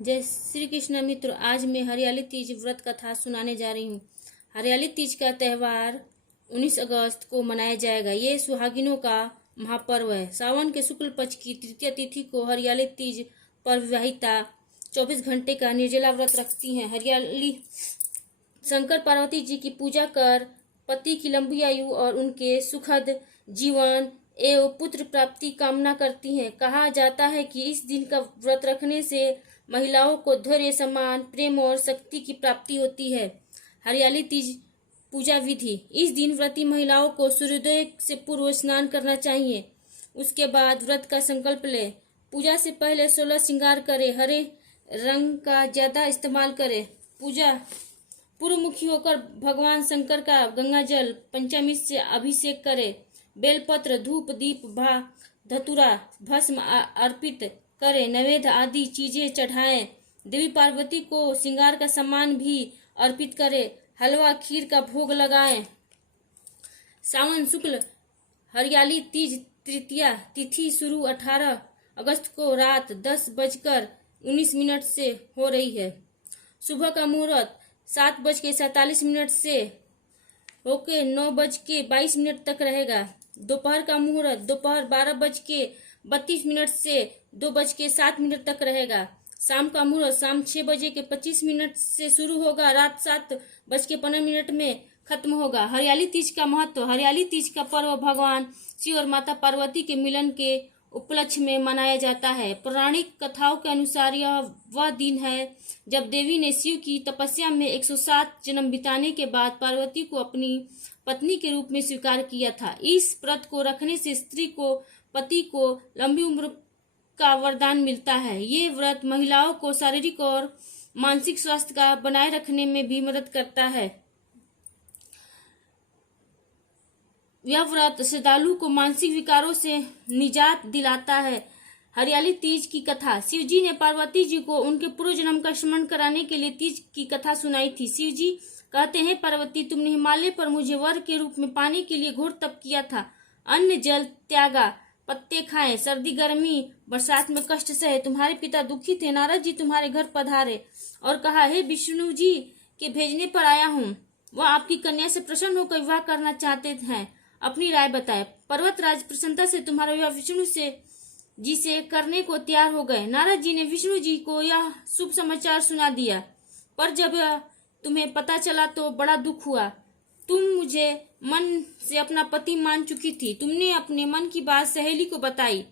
जय श्री कृष्ण मित्रों, आज मैं हरियाली तीज व्रत कथा सुनाने जा रही हूँ। हरियाली तीज का त्यौहार 19 अगस्त को मनाया जाएगा। ये सुहागिनों का महापर्व है। सावन के शुक्ल पक्ष की तृतीय तिथि को हरियाली तीज पर विवाहिता 24 घंटे का निर्जला व्रत रखती हैं। हरियाली शंकर पार्वती जी की पूजा कर पति की लंबी आयु और उनके सुखद जीवन एवं पुत्र प्राप्ति कामना करती हैं। कहा जाता है कि इस दिन का व्रत रखने से महिलाओं को धैर्य, सम्मान, प्रेम और शक्ति की प्राप्ति होती है। हरियाली तीज पूजा विधि। इस दिन व्रती महिलाओं को सूर्योदय से पूर्व स्नान करना चाहिए। उसके बाद व्रत का संकल्प ले। पूजा से पहले 16 श्रृंगार करे। हरे रंग का ज्यादा इस्तेमाल करे। पूजा पूर्वमुखी होकर भगवान शंकर का गंगा जल पंचामृत से अभिषेक करे। बेलपत्र, धूप, दीप, धतूरा, भस्म अर्पित करे। नैवेद्य आदि चीजें चढ़ाएं। देवी पार्वती को श्रृंगार का सामान भी अर्पित करे। हलवा, खीर का भोग लगाएं। सावन शुक्ल हरियाली तीज तृतीया तिथि शुरू 18 अगस्त को रात 10:19 से हो रही है। सुबह का मुहूर्त 7:47 से होके 9:22 तक रहेगा। दोपहर का मुहूर्त दोपहर 12:32 से 2:07 तक रहेगा। शाम का मुहूर्त शाम 6:25 से शुरू होगा, रात 7:15 में खत्म होगा। हरियाली तीज का महत्व। हरियाली तीज का पर्व भगवान शिव और माता पार्वती के मिलन के उपलक्ष्य में मनाया जाता है। पौराणिक कथाओं के अनुसार यह वह दिन है जब देवी ने शिव की तपस्या में 107 जन्म बिताने के बाद पार्वती को अपनी पत्नी के रूप में स्वीकार किया था। इस व्रत को रखने से स्त्री को पति को लंबी उम्र का वरदान मिलता है। ये व्रत महिलाओं को शारीरिक और मानसिक स्वास्थ्य का बनाए रखने में भी मदद करता है। यह व्रत श्रद्धालु को मानसिक विकारों से निजात दिलाता है। हरियाली तीज की कथा। शिव जी ने पार्वती जी को उनके पूर्व जन्म का स्मरण कराने के लिए तीज की कथा सुनाई थी। शिव जी कहते हैं, पार्वती, तुमने हिमालय पर मुझे वर के रूप में पाने के लिए घोर तप किया था। अन्न जल त्यागा, पत्ते खाए, सर्दी गर्मी बरसात में कष्ट सहे। तुम्हारे पिता दुखी थे। नारद जी तुम्हारे घर पधारे और कहा, हे विष्णु जी के भेजने पर आया हूँ। वह आपकी कन्या से प्रसन्न होकर विवाह करना चाहते हैं। अपनी राय बताए। पर्वतराज प्रसन्नता से तुम्हारा विवाह विष्णु जी से करने को तैयार हो गए। नारद जी ने विष्णु जी को यह शुभ समाचार सुना दिया, पर जब तुम्हें पता चला तो बड़ा दुख हुआ। तुम मुझे मन से अपना पति मान चुकी थी। तुमने अपने मन की बात सहेली को बताई।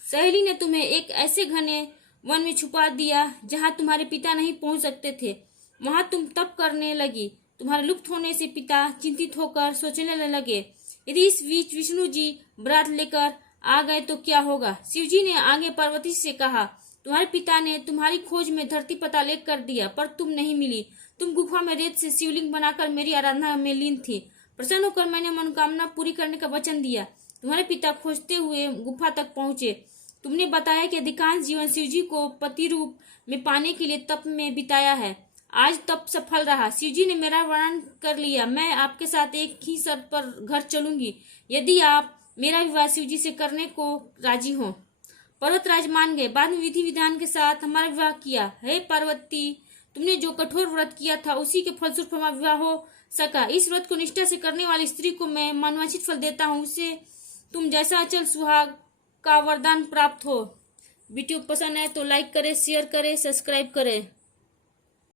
सहेली ने तुम्हें एक ऐसे घने वन में छुपा दिया जहां तुम्हारे पिता नहीं पहुंच सकते थे। वहां तुम तप करने लगी। तुम्हारे लुप्त होने से पिता चिंतित होकर सोचने लगे, यदि इस बीच विष्णु जी बरात लेकर आ गए तो क्या होगा। शिव जी ने आगे पार्वती से कहा, तुम्हारे पिता ने तुम्हारी खोज में धरती पता लेख कर दिया, पर तुम नहीं मिली। तुम गुफा में रेत से शिवलिंग बनाकर मेरी आराधना में लीन थी। प्रसन्न होकर मैंने मनोकामना पूरी करने का वचन दिया। तुम्हारे पिता खोजते हुए गुफा तक पहुंचे। तुमने बताया कि अधिकांश जीवन शिवजी को पति रूप में पाने के लिए तप में बिताया है। आज तप सफल रहा। शिवजी ने मेरा वर्णन कर लिया। मैं आपके साथ एक ही शर्त पर घर चलूंगी, यदि आप मेरा विवाह शिवजी से करने को राजी हो। पर्वतराज मान गए। बाद में विधि विधान के साथ हमारा विवाह किया। हे पार्वती, तुमने जो कठोर व्रत किया था उसी के फलस्वरूप हमारा विवाह हो सका। इस व्रत को निष्ठा से करने वाली स्त्री को मैं मनवांछित फल देता हूँ। उसे तुम जैसा अचल सुहाग का वरदान प्राप्त हो। वीडियो पसंद आए तो लाइक करें, शेयर करें, सब्सक्राइब करें।